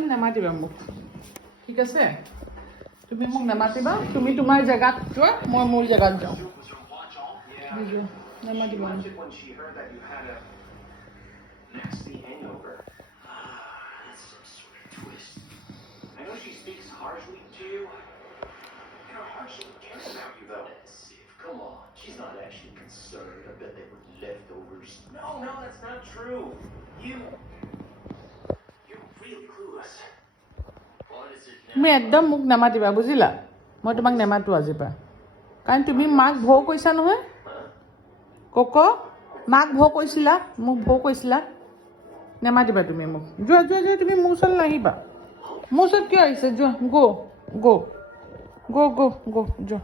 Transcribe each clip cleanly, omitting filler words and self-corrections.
একদম নেমাতিবা মোক ঠিক আছে তুমি মোক নেমাতিবা তুমি তোমাৰ জেগাত যোৱা মই মোৰ জেগাত যাওঁ নেমাতিবা Nasty hangover. That's some sort of twist. I know she speaks harshly to you. You know, harshly cares about you, though. Sif, come on. She's not actually concerned. I bet they were leftovers. No, that's not true. You're really clueless. What is it now? তুমি একদম মোক নেমাতিবা বুজিলা মই তোমাক নেমাতো আজিৰ পৰা কাৰণ তুমি মাক ভৌ কৈছা নহয় কক মাক ভৌ কৈছিলা মোক ভৌ কৈছিলা নেমাতিবা তুমি মোক যোৱা যোৱা যোৱা তুমি মোৰ ওচৰত নাহিবা মোৰ ওচৰত কিয় আহিছে যোৱা গো গো গো গো গো যোৱা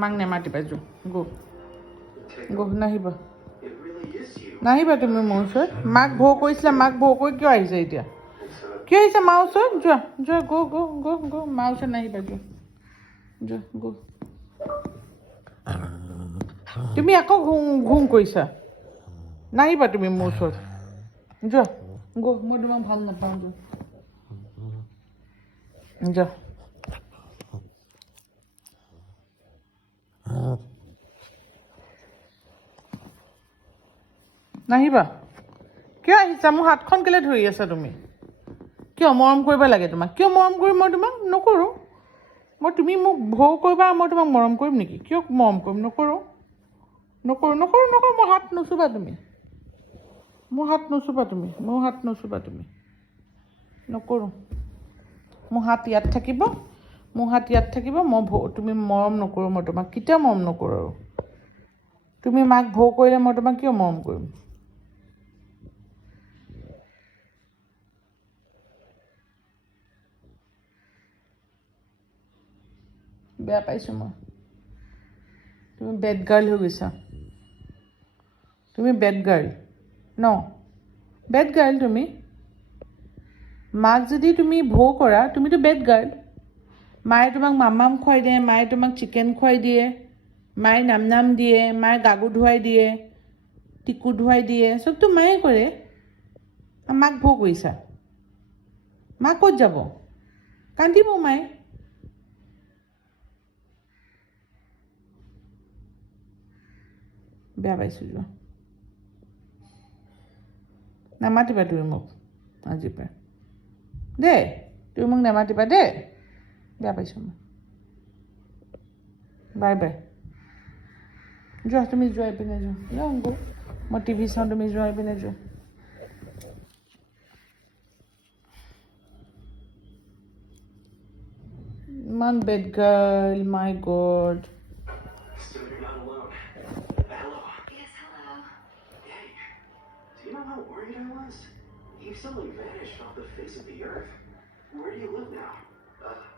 মাক নেমাতিবা যোৱা গো গো নাহিবা নাহিবা তুমি মোৰ ওচৰত মাক ভৌ কৈছিলা মাক ভৌ কৈ কিয় আহিছে এতিয়া কিয় আহিছে মাৰ ওচৰত যোৱা যোৱা গো গো গো গো মাৰ ওচৰত নাহিবা যোৱা যোৱা গো তুমি আকৌ ঘুম কৰিছা নাহিবা তুমি মোৰ ওচৰত যোৱা গো মই তোমাক ভাল নাপাওঁ যোৱা যোৱা নাহিবা কিয় আহিছা মোৰ হাতখন কেলৈ ধৰি আছা তুমি কিয় মৰম কৰিব লাগে তোমাক কিয় মৰম কৰিম মই তোমাক নকৰোঁ মই তুমি মোক ভৌ কৰিবা মই তোমাক মৰম কৰিম নেকি কিয় মৰম কৰিম নকৰোঁ নকৰোঁ নকৰোঁ নকৰোঁ মোৰ হাত নুচুবা তুমি মোৰ হাত নুচুবা তুমি মোৰ হাত নুচুবা তুমি নকৰোঁ মোৰ হাত ইয়াত থাকিব মোৰ হাত ইয়াত থাকিব মই তুমি মৰম নকৰোঁ মই তোমাক কেতিয়াও মৰম নকৰোঁ আৰু তুমি মাক ভৌ কৰিলে মই তোমাক কিয় মৰম কৰিম বেয়া পাইছোঁ মই তুমি বেড গাৰ্ল হৈ গৈছা তুমি বেড গাৰ্ল ন বেড গাৰ্ল তুমি মাক যদি তুমি ভৌ কৰা তুমিতো বেড গাৰ্ল মায়ে তোমাক মামাম খুৱাই দিয়ে মায়ে তোমাক চিকেন খুৱাই দিয়ে মায়ে নাম দিয়ে মায়ে গাগু ধুৱাই দিয়ে টিকু ধুৱাই দিয়ে চবতো মায়ে কৰে মাক ভৌ কৰিছা মা ক'ত যাব কান্দিব মায়ে বেয়া পাইছোঁ যোৱা নামাতিবা তুমি মোক আজিৰ পৰা দেই তুমি মোক নামাতিবা দেই বেয়া পাইছোঁ মই বাই বাই যোৱা তুমি যোৱা এইপিনে যোৱা যোৱা গো মই টিভি চাওঁ তুমি যোৱা এইপিনে যোৱা ইমান bed girl my god So you're not alone. Hello. Yes, hello. Hey, do you know how worried I was? You suddenly vanished off the face of the earth. Where do you live now?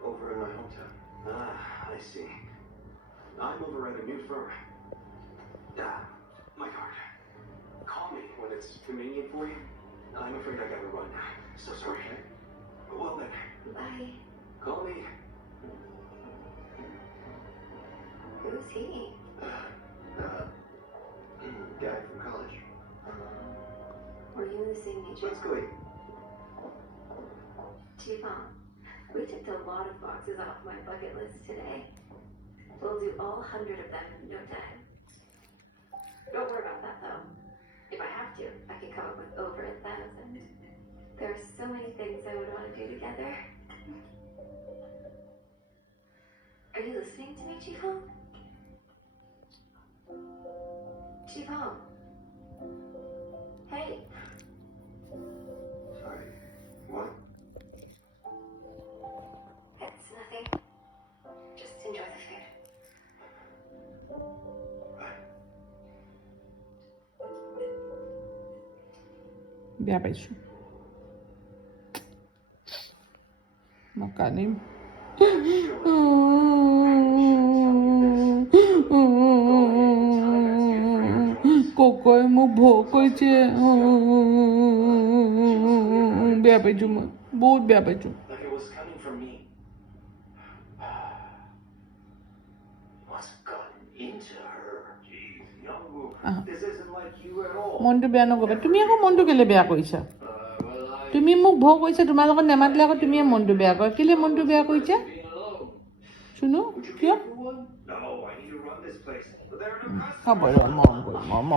Over in my hometown. I see. I'm over at a new firm. My card. Call me when it's convenient for you. I'm afraid I gotta run now. So sorry. Well then. Bye. Call me. Who's he? Guy from college. Were you in the same major? Let's go eat. Chief, we ticked a lot of boxes off my bucket list today. We'll do all 100 of them in no time. Don't worry about that though. If I have to, I can come up with over 1,000. There are so many things I would want to do together. Are you listening to me, Chief? Chief, hey. Sorry. What? It's nothing. Just enjoy the food. বেয়া পাইছোঁ মই কান্দিম ককই মোক ভৌ কৰিছে বেয়া পাইছোঁ মই বহুত বেয়া পাইছোঁ Like it was coming from me. Must have gotten into her. Jeez, Youngwoo, this isn't like you at all. মনটো বেয়া নকৰিবা তুমি আকৌ মনটো কেলৈ বেয়া কৰিছা Well, I তুমি মোক ভৌ কৈছা তোমাৰ লগত নেমাতিলে আকৌ তুমিয়ে মনটো বেয়া কৰা কেলে মনটো বেয়া কৰিছা শুনো কিয় No, I need to run this place. But there are no customers. হ'ব ৰ মৰম কৰিম মৰম